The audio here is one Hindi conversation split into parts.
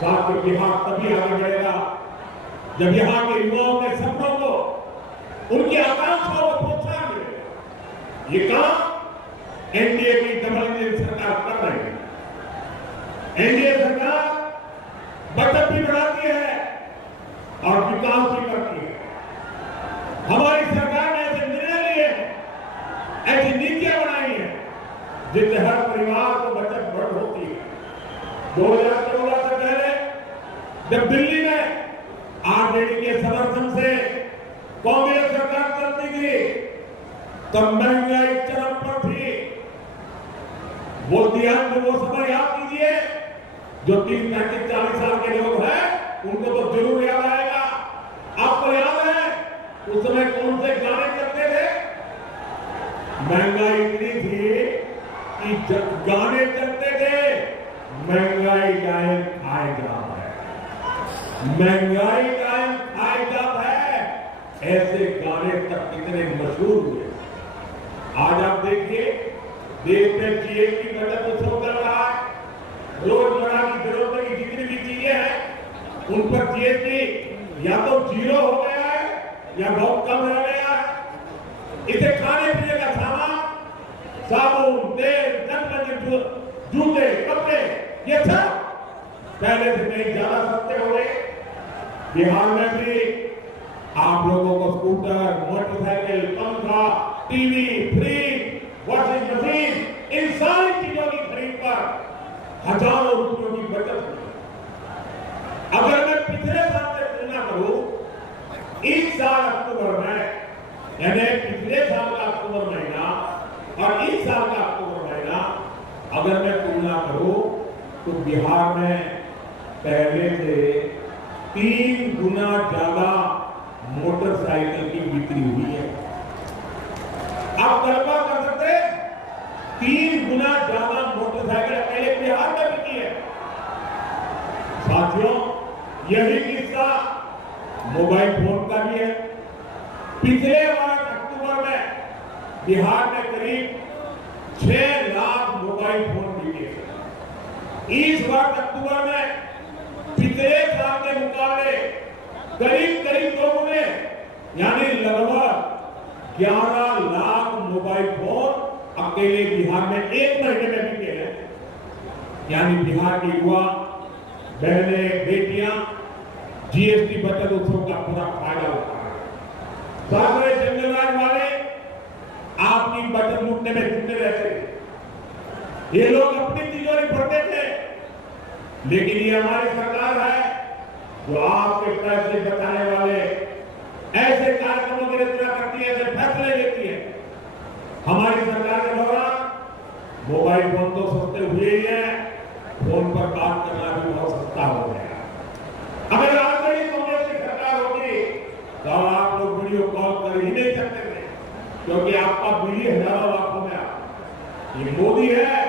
साथ बिहार तभी आगे बढ़ेगा जब यहाँ के युवाओं के सपनों को, उनकी आकांक्षाओं को प्रोत्साहन मिलेगा। ये काम एनडीए की डबल इंजन सरकार कर रही है। एनडीए सरकार बचत भी बढ़ाती है और विकास भी करती है। हमारी सरकार ने ऐसे निर्णय लिए हैं, ऐसी नीतियां बनाई हैं जिससे हर परिवार को बचत बढ़ होती है। 2014 से पहले जब दिल्ली में आरजेडी के समर्थन से कांग्रेस सरकार चलती थी तब महंगाई चरम पर थी। वो ध्यान वो समय याद कीजिए, जो 30, 35, 40 साल के लोग हैं उनको तो जरूर याद आएगा। आपको याद है उस समय कौन से गाने चलते थे? महंगाई इतनी थी कि जब गाने चलते थे, महंगाई कायम खाएगा है, महंगाई कायम खाएगा है, ऐसे गाने तक कितने मशहूर हुए। आज आप देखिए देश में जीएसटी बचत उत्सव चल रहा है। रोजमर्रा की जरूरत की जितनी भी चीजें हैं उन पर जीएसटी या तो जीरो हो गया है या बहुत कम रह गया है। इसे खाने पीने का सामान, साबुन, तेल, रंग जूते, कपड़े, ये सब पहले से कहीं ज्यादा सस्ते हो गए। बिहार में भी आप लोगों को स्कूटर, मोटरसाइकिल, पंखा, टीवी, फ्रिज, वॉशिंग मशीन, इन सारी चीजों की खरीद पर हजारों रुपयों की बचत हुई। अगर मैं पिछले साल से तुलना करूं, इस साल अक्टूबर में, यानी पिछले साल का अक्टूबर महीना और इस साल का अक्टूबर महीना अगर मैं तुलना करूं तो बिहार में पहले से 3 गुना ज्यादा मोटरसाइकिल की बिक्री हुई है। आप कल्पना कर सकते, 3 गुना ज्यादा मोटरसाइकिल अकेले बिहार में बिकी है। साथियों, यही किस्सा मोबाइल फोन का भी है। पिछले वर्ष अक्टूबर में बिहार में करीब 6 लाख मोबाइल फोन बिके। इस वर्ष अक्टूबर में पिछले साल के मुकाबले करीब 2 गुने, यानी लगभग 11 लाख मोबाइल फोन अकेले बिहार में एक महीने में बिके हैं। यानी बिहार के युवा, बहनें, बेटियां जीएसटी बचत उत्सव का पूरा फायदा उठा रहे हैं। सारे जंगलराज वाले आपकी बचत लूटने में जुटे रहते थे। ये लोग अपनी तिजोरी भरते थे, लेकिन ये हमारी सरकार है जो आपके पैसे बचाने वाले ऐसे कार्यक्रमों की रचना करती है, ऐसे फैसले लेती है। हमारी सरकार के दौरान मोबाइल फोन तो सस्ते हुए ही हैं, फोन पर बात करना भी बहुत सस्ता हो गया। अगर आरजेडी कांग्रेस की सरकार होती तो आप लोग वीडियो कॉल कर ही नहीं सकते थे, क्योंकि आपका बिल हजारों लाखों में आता। ये मोदी है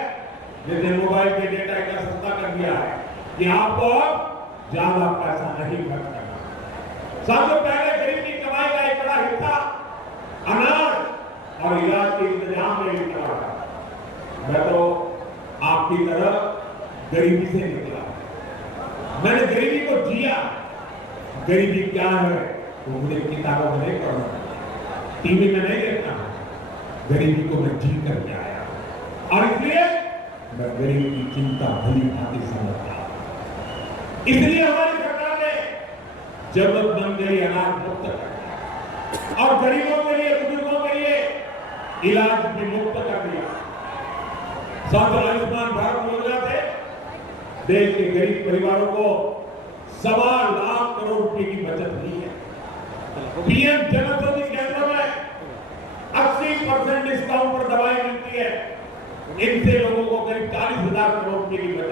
जिसने मोबाइल पे डेटा इतना सस्ता कर दिया है कि आपको अब ज्यादा पैसा नहीं खर्च करना। सबसे पहले गरीब की कमाई का एक बड़ा हिस्सा अनाज और इलाज के इंतजाम में निकला है। मैं तो आपकी तरह गरीबी से निकला, मैंने गरीबी को जिया। गरीबी क्या है वो मुझे किताबों में नहीं पढ़ना, टीवी में नहीं देखना, गरीबी को मैं जी करके आया और इसलिए मैं गरीब की चिंता भली भांति समझता हूं। इसलिए हमारी सरकार ने जरूरतमंद के लिए अनाज मुक्त कर दिया और गरीबों के लिए, बुजुर्गों के लिए इलाज भी मुक्त कर दिया। साथ ही आयुष्मान भारत योजना से देश के गरीब परिवारों को 1.25 लाख करोड़ रुपए की बचत हुई है। पीएम जन औषधि केंद्रों में 80% डिस्काउंट पर दवाई मिलती है। इनसे लोगों को करीब 40,000 करोड़ रुपए की बचत